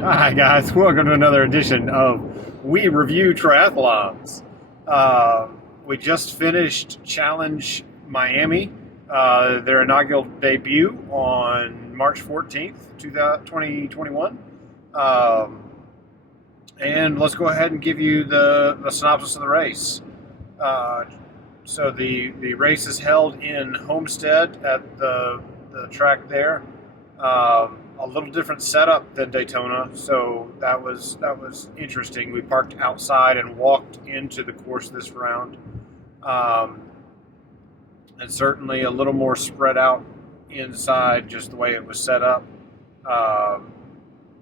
Hi guys, welcome to another edition of We Review Triathlons. We just finished Challenge Miami, their inaugural debut on March 14th, 2021. And let's go ahead and give you the synopsis of the race. So the race is held in Homestead at the track there. A little different setup than Daytona, so that was interesting. We parked outside and walked into the course this round, and certainly a little more spread out inside, just the way it was set up.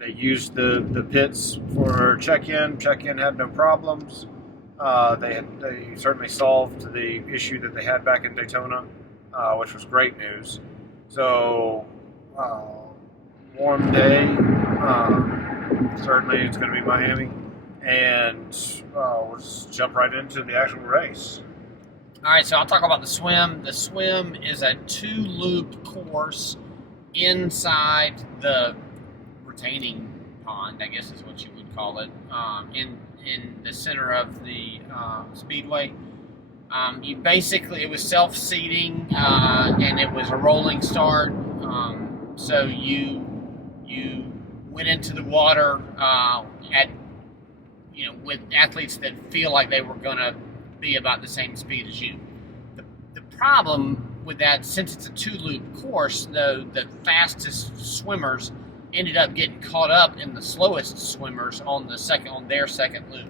They used the pits for check-in. Check-in had no problems. They certainly solved the issue that they had back in Daytona, which was great news. So. Warm day. Certainly, it's going to be Miami, and we'll just jump right into the actual race. All right, so I'll talk about the swim. The swim is a two-loop course inside the retaining pond, I guess is what you would call it, in the center of the speedway. It was self-seating, and it was a rolling start. So you went into the water with athletes that feel like they were going to be about the same speed as you. The problem with that, since it's a two-loop course, though, the fastest swimmers ended up getting caught up in the slowest swimmers on their second loop.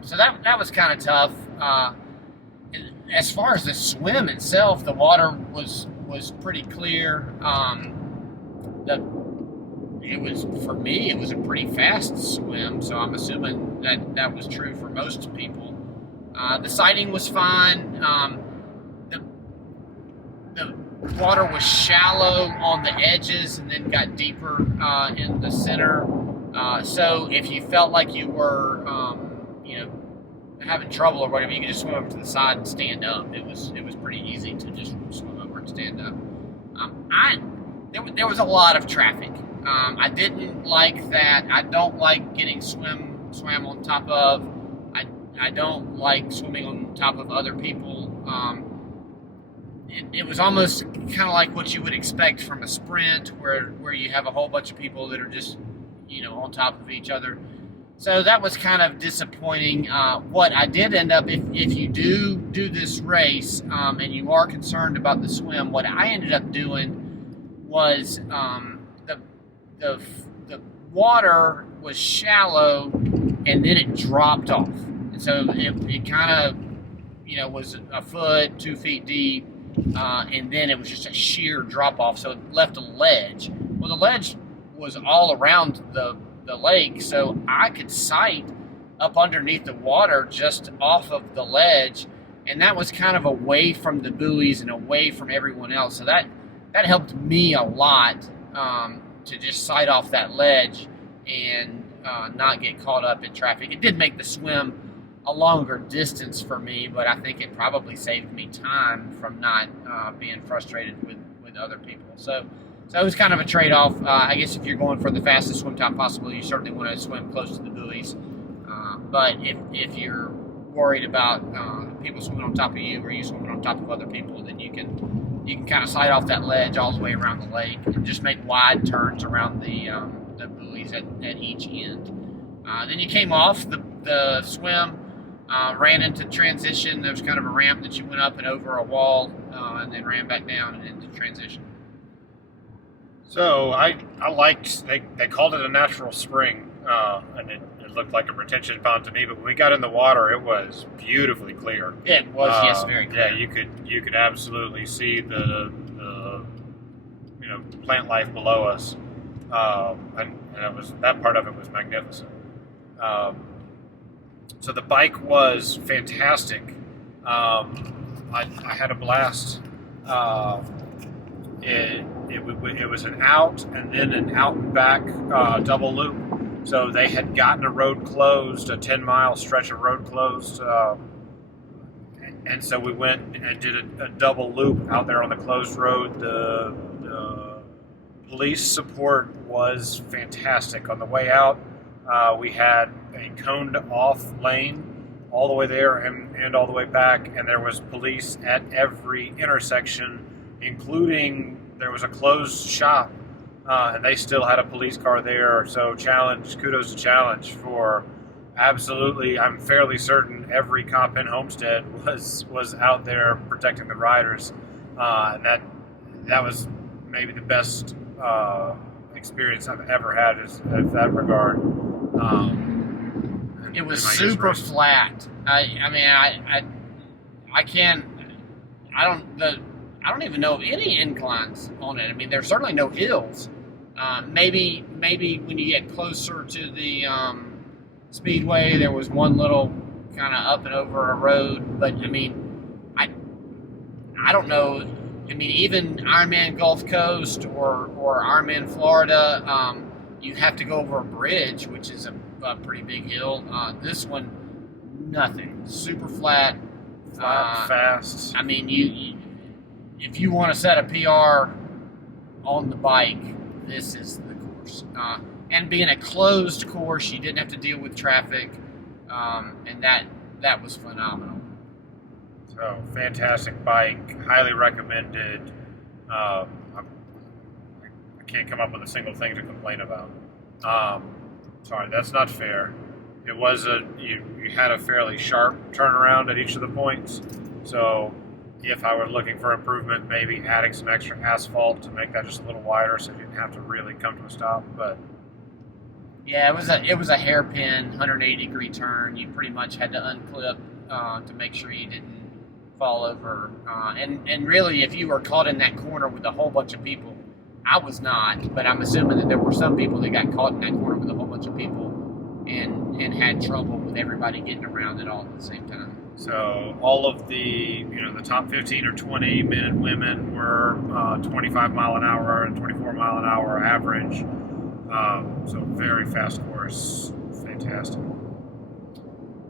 So that was kind of tough. As far as the swim itself, the water was pretty clear. For me, it was a pretty fast swim, so I'm assuming that was true for most people. The sighting was fine. The water was shallow on the edges and then got deeper in the center. So if you felt like you were, having trouble or whatever, you could just swim up to the side and stand up. It was pretty easy to just swim over and stand up. There was a lot of traffic. I didn't like that. I don't like getting swam on top of. I don't like swimming on top of other people. It was almost kind of like what you would expect from a sprint, where you have a whole bunch of people that are just on top of each other. So that was kind of disappointing. What I did end up, if you do this race and you are concerned about the swim, what I ended up doing was the water was shallow and then it dropped off. And so it kind of was a foot, 2 feet deep, and then it was just a sheer drop off. So it left a ledge. Well, the ledge was all around the lake, so I could sight up underneath the water just off of the ledge, and that was kind of away from the buoys and away from everyone else. So that helped me a lot to just sight off that ledge and not get caught up in traffic. It did make the swim a longer distance for me, but I think it probably saved me time from not being frustrated with other people. So it was kind of a trade-off. I guess if you're going for the fastest swim time possible, you certainly want to swim close to the buoys. But if you're worried about people swimming on top of you or you swimming on top of other people, then you can kind of slide off that ledge all the way around the lake and just make wide turns around the buoys at each end. Then you came off the swim, ran into transition. There was kind of a ramp that you went up and over a wall, and then ran back down and into transition. So I liked, they called it a natural spring, and it looked like a retention pond to me, but when we got in the water, it was beautifully clear. It was, yes, very clear. Yeah, you could absolutely see the plant life below us, and that part of it was magnificent. So the bike was fantastic. I had a blast. It was an out and then an out and back double loop. So they had gotten a road closed, a 10-mile stretch of road closed, and so we went and did a double loop out there on the closed road. The Police support was fantastic. On the way out, we had a coned off lane all the way there and all the way back, and there was police at every intersection, including there was a closed shop, and they still had a police car there. So kudos to Challenge for absolutely, I'm fairly certain every cop in Homestead was out there protecting the riders, and that was maybe the best experience I've ever had in that regard. It was super flat. I don't even know of any inclines on it. I mean, there's certainly no hills. Maybe when you get closer to the Speedway, there was one little kind of up and over a road. But I mean, I don't know. I mean, even Ironman Gulf Coast or Ironman Florida, you have to go over a bridge, which is a pretty big hill. This one, nothing. Super flat. Fast. I mean, you if you want to set a PR on the bike, this is the course. And being a closed course, you didn't have to deal with traffic, and that was phenomenal. So, fantastic bike, highly recommended. I can't come up with a single thing to complain about. Sorry, that's not fair. It was you had a fairly sharp turnaround at each of the points. So, if I were looking for improvement, maybe adding some extra asphalt to make that just a little wider, so you didn't have to really come to a stop. But yeah, it was a hairpin 180-degree turn. You pretty much had to unclip to make sure you didn't fall over. And really, if you were caught in that corner with a whole bunch of people, I was not, but I'm assuming that there were some people that got caught in that corner with a whole bunch of people and had trouble with everybody getting around it all at the same time. So all of the top 15 or 20 men and women were 25 mile an hour and 24 mile an hour average. So very fast course, fantastic.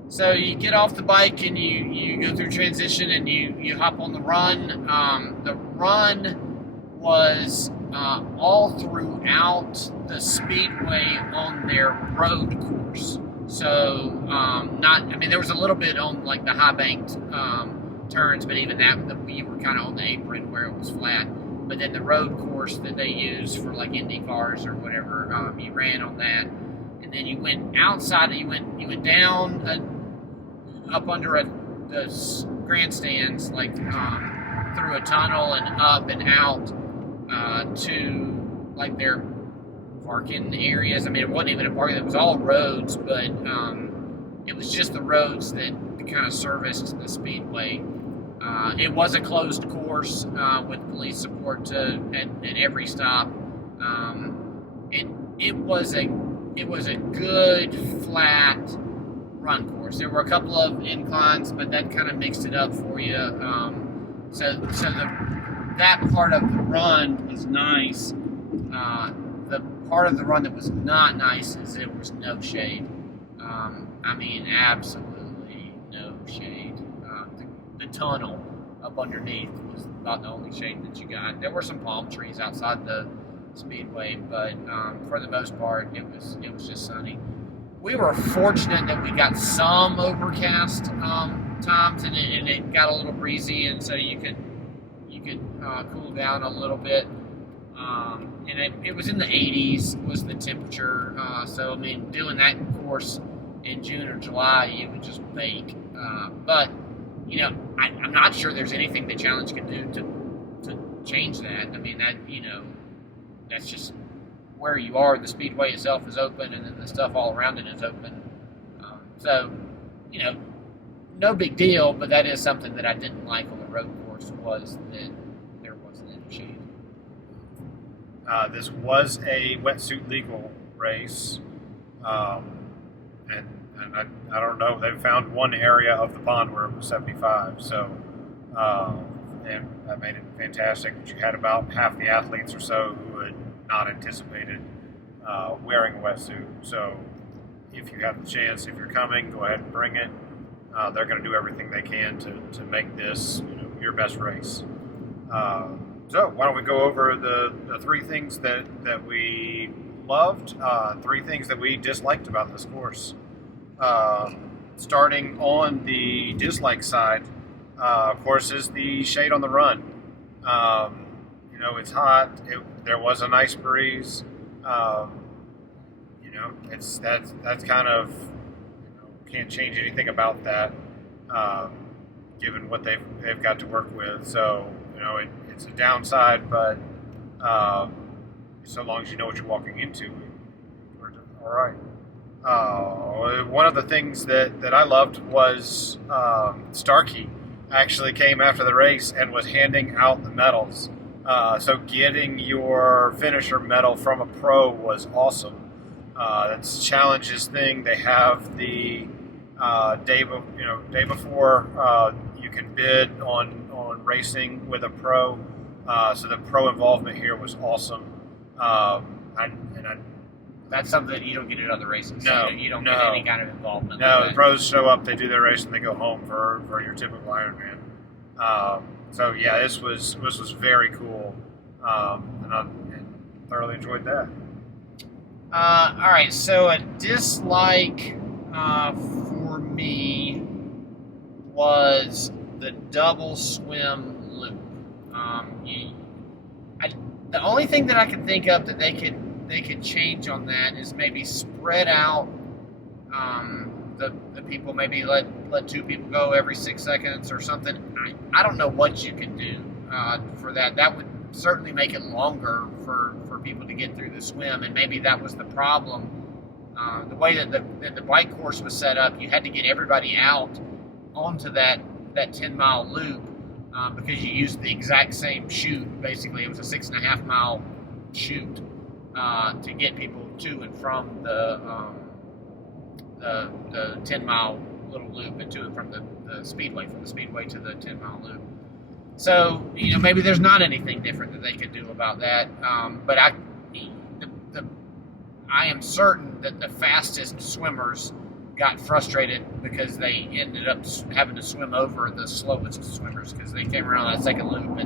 So you get off the bike and you go through transition and you hop on the run. The run was all throughout the Speedway on their road course. So there was a little bit on like the high banked turns, but even that you were kind of on the apron where it was flat. But then the road course that they use for like Indy cars or whatever, you ran on that, and then you went outside. You went down up under the grandstands, like through a tunnel and up and out to like their parking areas. I mean, it wasn't even a parking; it was all roads, but it was just the roads that kind of serviced the Speedway. It was a closed course with police support at every stop. It was a good flat run course. There were a couple of inclines, but that kind of mixed it up for you. That part of the run was nice. The part of the run that was not nice is there was no shade. Absolutely no shade. The tunnel up underneath was about the only shade that you got. There were some palm trees outside the Speedway, but for the most part, it was just sunny. We were fortunate that we got some overcast times, and it got a little breezy, and so you could cool down a little bit. And it was in the 80s was the temperature. So I mean, doing that course in June or July, you would just bake. But I'm not sure there's anything the Challenge can do to change that. I mean, that's just where you are. The Speedway itself is open, and then the stuff all around it is open. So, no big deal, but that is something that I didn't like on the road course was that there wasn't any shade. This was a wetsuit legal race, and I don't know. They found one area of the pond where it was 75, so and that made it fantastic. But you had about half the athletes or so who had not anticipated wearing a wetsuit. So if you have the chance, if you're coming, go ahead and bring it. They're going to do everything they can to make this your best race. So why don't we go over the three things that we loved, three things that we disliked about this course. Starting on the dislike side, of course, is the shade on the run. It's hot. There was a nice breeze. That's kind of can't change anything about that, given what they've got to work with. So it's a downside, but so long as you know what you're walking into, we're all right. One of the things that I loved was Starkey actually came after the race and was handing out the medals. So getting your finisher medal from a pro was awesome. That's Challenge's thing. They have the day before you can bid on racing with a pro. So the pro involvement here was awesome. That's something that you don't get at other races. No, you don't no. get any kind of involvement. No, like the pros show up, they do their race, and they go home for your typical Ironman. So yeah, this was very cool, and I thoroughly enjoyed that. All right, so a dislike for me was the double swim loop. The only thing that I can think of that they could change on that is maybe spread out the people. Maybe let two people go every 6 seconds or something. I don't know what you can do for that. That would certainly make it longer for people to get through the swim, and maybe that was the problem. The way that the bike course was set up, you had to get everybody out onto that 10-mile loop because you used the exact same chute. Basically, it was a 6.5 mile chute to get people to and from the 10-mile little loop and to and from the speedway, from the speedway to the 10-mile loop. So, maybe there's not anything different that they could do about that. But I am certain that the fastest swimmers got frustrated because they ended up having to swim over the slowest swimmers because they came around that second loop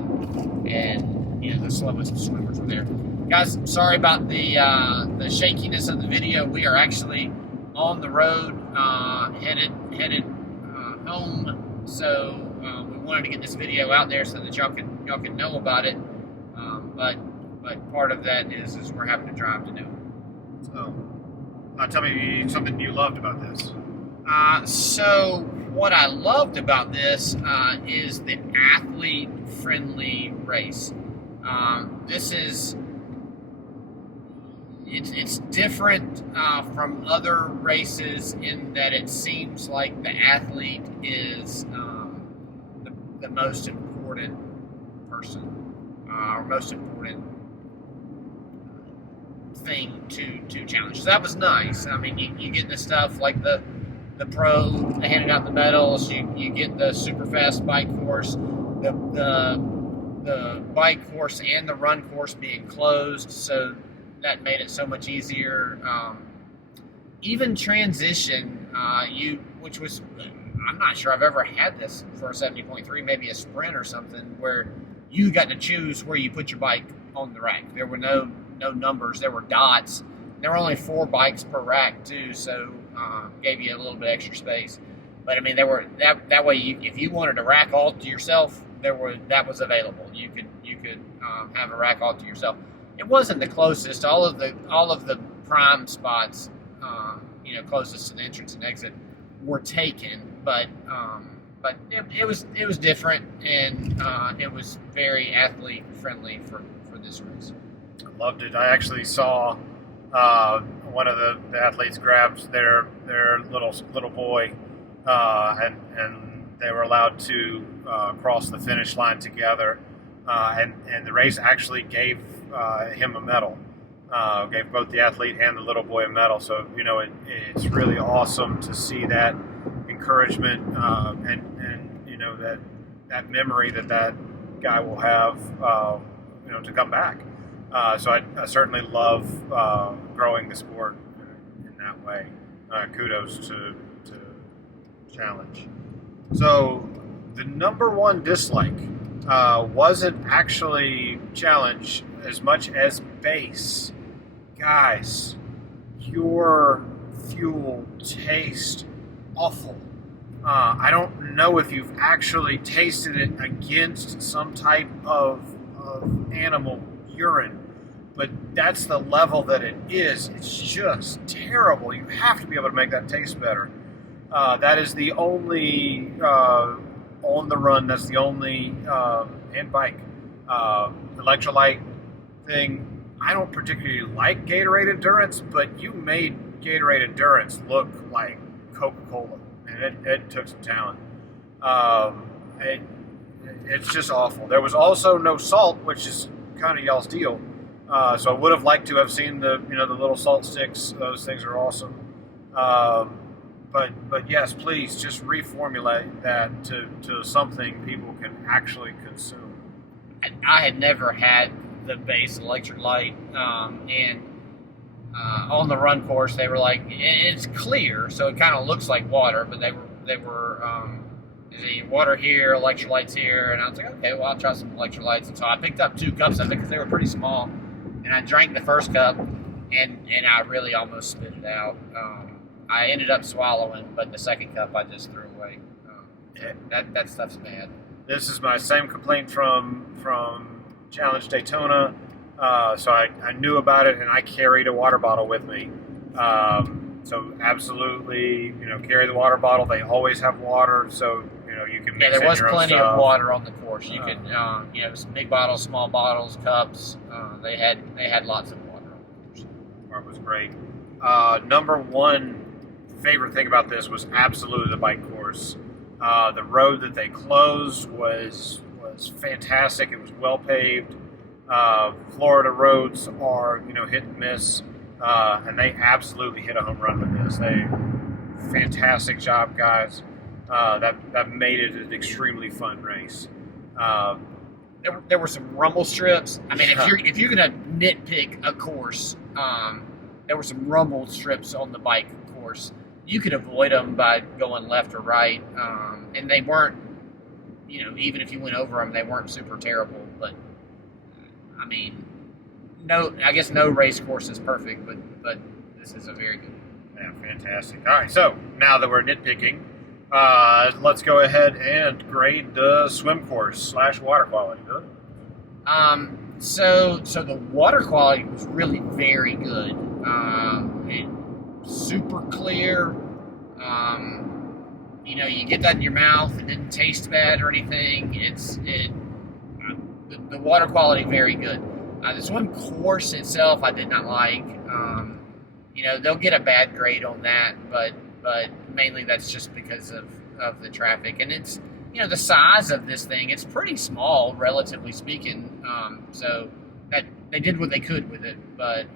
and the slowest swimmers were there. Guys, sorry about the shakiness of the video. We are actually on the road, headed home. So we wanted to get this video out there so that y'all can know about it. But part of that is we're having to drive to do it. So, tell me something you loved about this. So what I loved about this is the athlete-friendly race. This is it's different from other races in that it seems like the athlete is the most important person or most important thing to challenge. So that was nice. I mean, you get the stuff like the pro, they handed out the medals. You get the super fast bike course, the bike course and the run course being closed, so that made it so much easier. Even transition, which was, I'm not sure I've ever had this for a 70.3, maybe a sprint or something, where you got to choose where you put your bike on the rack. There were no numbers, there were dots. There were only 4 bikes per rack too, so gave you a little bit extra space. But I mean, there were that way. If you wanted a rack all to yourself, that was available. You could have a rack all to yourself. It wasn't the closest. All of the prime spots, closest to the entrance and exit, were taken. But it was different, and it was very athlete friendly for this race. I loved it. I actually saw one of the athletes grabs their little boy, and they were allowed to cross the finish line together, and the race actually gave him a medal, gave both the athlete and the little boy a medal. So it's really awesome to see that encouragement and that memory that guy will have to come back. So I certainly love growing the sport in that way. Kudos to Challenge. So the number one dislike wasn't actually challenge as much as base. Guys, your fuel tastes awful. I don't know if you've actually tasted it against some type of animal urine, but that's the level that it is. It's just terrible. You have to be able to make that taste better. That is the only on the run. That's the only and bike electrolyte thing. I don't particularly like Gatorade Endurance, but you made Gatorade Endurance look like Coca-Cola, and it took some talent. It's just awful. There was also no salt, which is kind of y'all's deal. So I would have liked to have seen the little salt sticks. Those things are awesome. But yes, please just reformulate that to something people can actually consume. I had never had the base electrolyte, and on the run course they were like, it's clear, so it kind of looks like water, but they were the water here, electrolytes here, and I was like, okay, well, I'll try some electrolytes. And so I picked up 2 cups of it because they were pretty small, and I drank the first cup, and I really almost spit it out. I ended up swallowing, but the second cup I just threw away. That stuff's bad. This is my same complaint from Challenge Daytona. So I knew about it, and I carried a water bottle with me. So absolutely, carry the water bottle. They always have water, so you can mix there was your own plenty stuff. of water on the course. You could, big bottles, small bottles, cups. They had lots of water on the course. It was great. Number one favorite thing about this was absolutely the bike course. The road that they closed was fantastic. It was well paved. Florida roads are hit and miss, and they absolutely hit a home run with this. Fantastic job, guys. That made it an extremely fun race. There were some rumble strips. I mean, if you're gonna nitpick a course, there were some rumble strips on the bike course. You could avoid them by going left or right, and they weren't. Even if you went over them, they weren't super terrible. But I mean, I guess no race course is perfect, but this is a very good one. Yeah, fantastic. All right, so now that we're nitpicking, let's go ahead and grade the swim course / water quality. Good. So the water quality was really very good. Super clear. You get that in your mouth. It didn't taste bad or anything. The water quality very good. The swim course itself, I did not like. They'll get a bad grade on that, but mainly that's just because of the traffic, and it's the size of this thing. It's pretty small, relatively speaking. So that they did what they could with it. But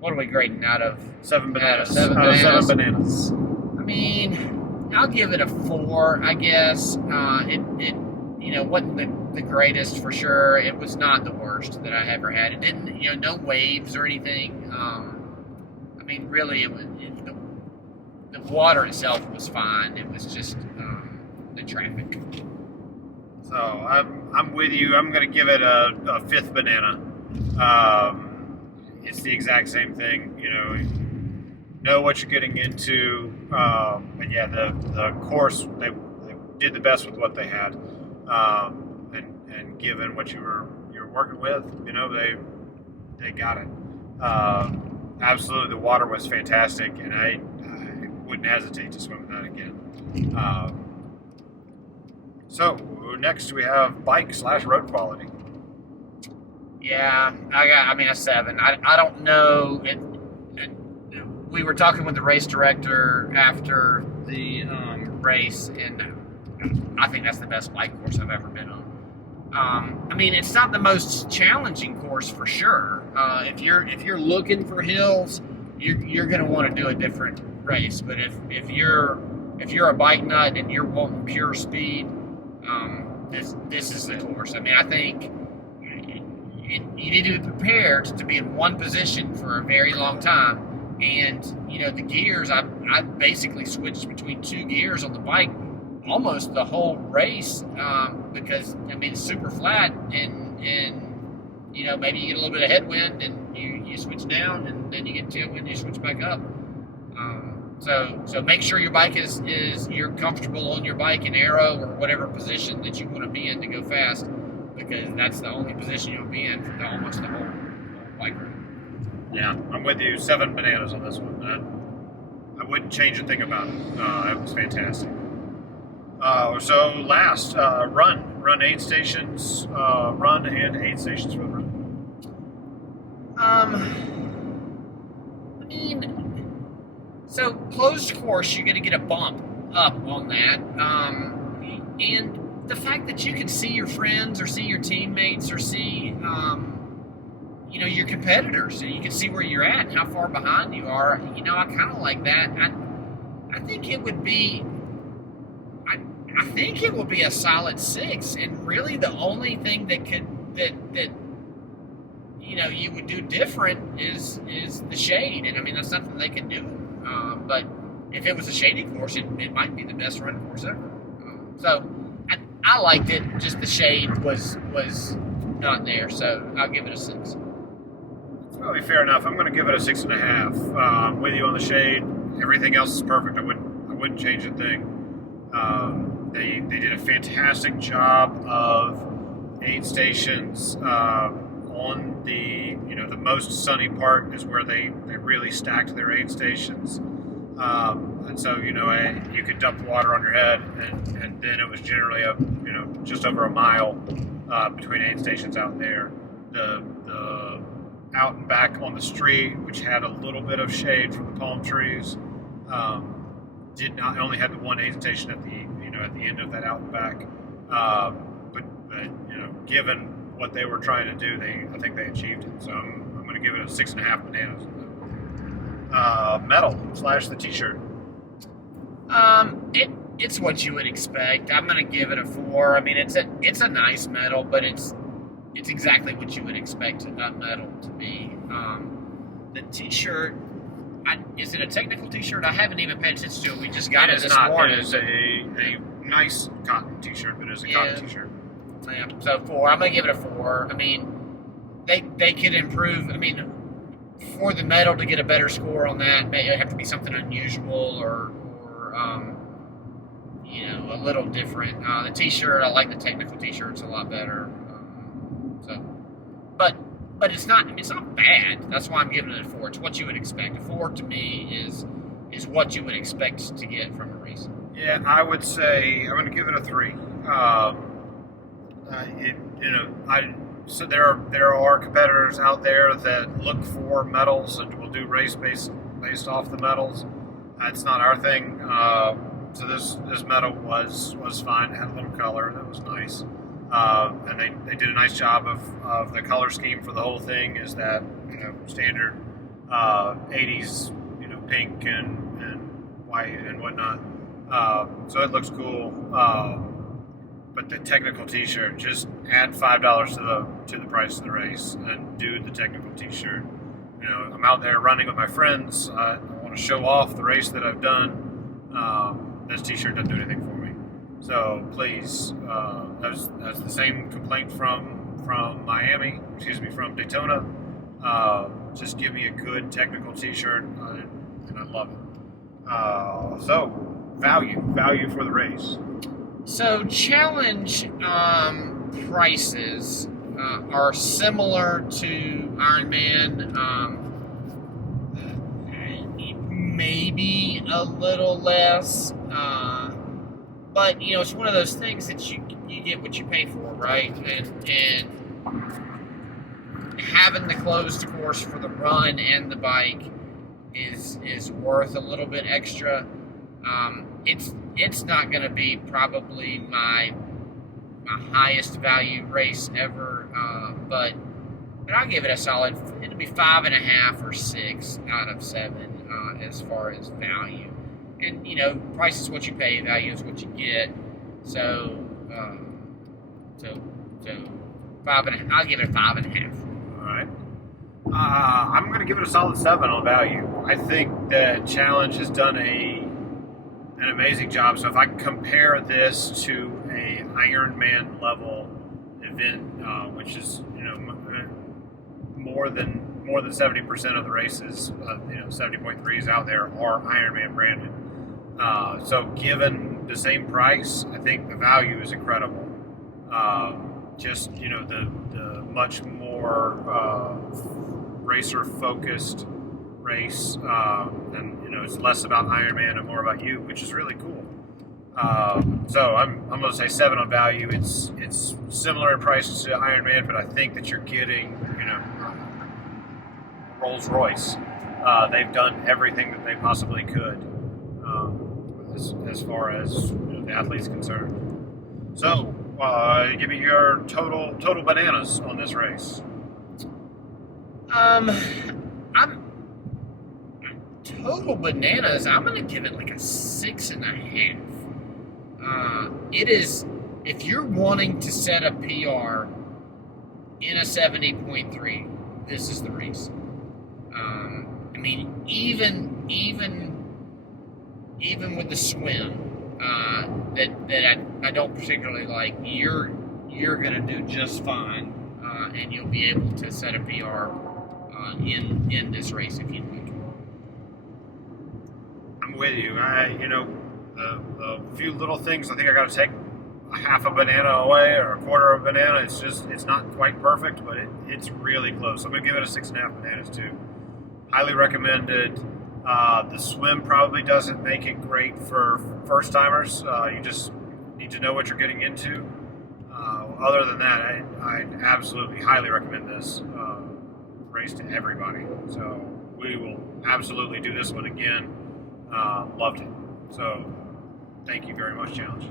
what are we grading out of 7 bananas? Seven bananas. 7 bananas. I mean, I'll give it a 4, I guess. It wasn't the greatest for sure. It was not the worst that I ever had. It didn't, no waves or anything. I mean, really, the water itself was fine. It was just the traffic. So I'm with you. I'm going to give it a 5th banana. It's the exact same thing. Know what you're getting into. And yeah, the course they did the best with what they had. And given what you were working with, they got it. Absolutely, the water was fantastic, and I wouldn't hesitate to swim in that again. So next we have bike / road quality. Yeah, a 7. I don't know. We were talking with the race director after the race, and I think that's the best bike course I've ever been on. I mean, it's not the most challenging course for sure. If you're looking for hills, you're going to want to do a different race. But if you're a bike nut and you're wanting pure speed, this is the course. I mean, I think you need to be prepared to be in one position for a very long time. And the gears, I basically switched between 2 gears on the bike almost the whole race because I mean it's super flat and maybe you get a little bit of headwind and you switch down and then you get tailwind and you switch back up. So make sure your bike is you're comfortable on your bike in aero or whatever position that you want to be in to go fast, because that's the only position you'll be in for almost the whole bike ride. Yeah, I'm with you. 7 bananas on this one. I wouldn't change a thing about it. It was fantastic. So last, run 8 stations, run and 8 stations for the run. I mean, so closed course, you're going to get a bump up on that, and the fact that you can see your friends or see your teammates or see, your competitors, and you can see where you're at and how far behind you are. I kind of like that. I think it would be. I think it would be a solid 6, and really the only thing that you would do different is the shade, and I mean that's something they can do. But if it was a shady course, it might be the best run course ever. So I liked it. Just the shade was not there, so I'll give it a 6. It's probably fair enough. I'm going to give it a 6.5. I'm with you on the shade. Everything else is perfect. I wouldn't change a thing. They did a fantastic job of 8 stations. On the the most sunny part is where they really stacked their 8 stations, and so you could dump water on your head, and then it was generally just over a mile between 8 stations out there. The out and back on the street, which had a little bit of shade from the palm trees, did not only had the 1 8 station at the end of that out and back, but given what they were trying to do, I think they achieved it. So I'm going to give it a 6.5 bananas. Metal / the t-shirt. It's what you would expect. I'm going to give it a 4. I mean, it's a nice medal, but it's exactly what you would expect a medal to be. The t-shirt, is it a technical t-shirt? I haven't even paid attention to it. We just got it this morning. It is a nice cotton t-shirt, but it is a cotton t-shirt. Yeah, so 4. I'm going to give it a 4. I mean, they could improve. I mean, for the medal to get a better score on that, it may have to be something unusual or a little different. The t-shirt, I like the technical t-shirts a lot better. But it's not bad. That's why I'm giving it a 4. It's what you would expect. A 4 to me is what you would expect to get from a race. Yeah, I would say I'm going to give it a 3. So there are competitors out there that look for medals and will do race based off the medals. That's not our thing. So this medal was fine. It had a little color. That was nice. And they did a nice job of the color scheme for the whole thing. Is that standard 80s pink and white and whatnot. So it looks cool. But the technical t-shirt, just add $5 to the price of the race and do the technical t-shirt. I'm out there running with my friends. I want to show off the race that I've done. This t-shirt doesn't do anything for me. So please, that's the same complaint from from Daytona. Just give me a good technical t-shirt, and I love it. So value for the race. So challenge prices are similar to Ironman, maybe a little less, but it's one of those things that you get what you pay for, right? And having the closed course for the run and the bike is worth a little bit extra. It's not going to be probably my highest value race ever, but I'll give it a solid. It'll be 5.5 or 6 out of 7 as far as value. And price is what you pay, value is what you get. So 5.5. I'll give it a 5.5. All right. I'm going to give it a solid 7 on value. I think that Challenge has done an amazing job. So if I compare this to a Ironman level event, which is more than 70% of the races, 70.3s out there are Ironman branded. So given the same price, I think the value is incredible. Just the much more racer focused race, and it's less about Ironman and more about you, which is really cool. So I'm going to say 7 on value. It's similar in price to Ironman, but I think that you're getting Rolls Royce. They've done everything that they possibly could as far as the athlete's concerned. So give me your total bananas on this race. I'm total bananas. I'm gonna give it like a 6.5. It is, if you're wanting to set a PR in a 70.3, this is the race. I mean, even with the swim that I don't particularly like, you're gonna do just fine, and you'll be able to set a PR in this race if you like. I'm with you. The few little things, I think I got to take a half a banana away or a quarter of a banana. It's not quite perfect, but it's really close. I'm gonna give it a 6.5 bananas too. Highly recommended. The swim probably doesn't make it great for first timers. You just need to know what you're getting into. Other than that, I absolutely highly recommend this race to everybody. So we will absolutely do this one again. Loved it. So thank you very much, Challenge.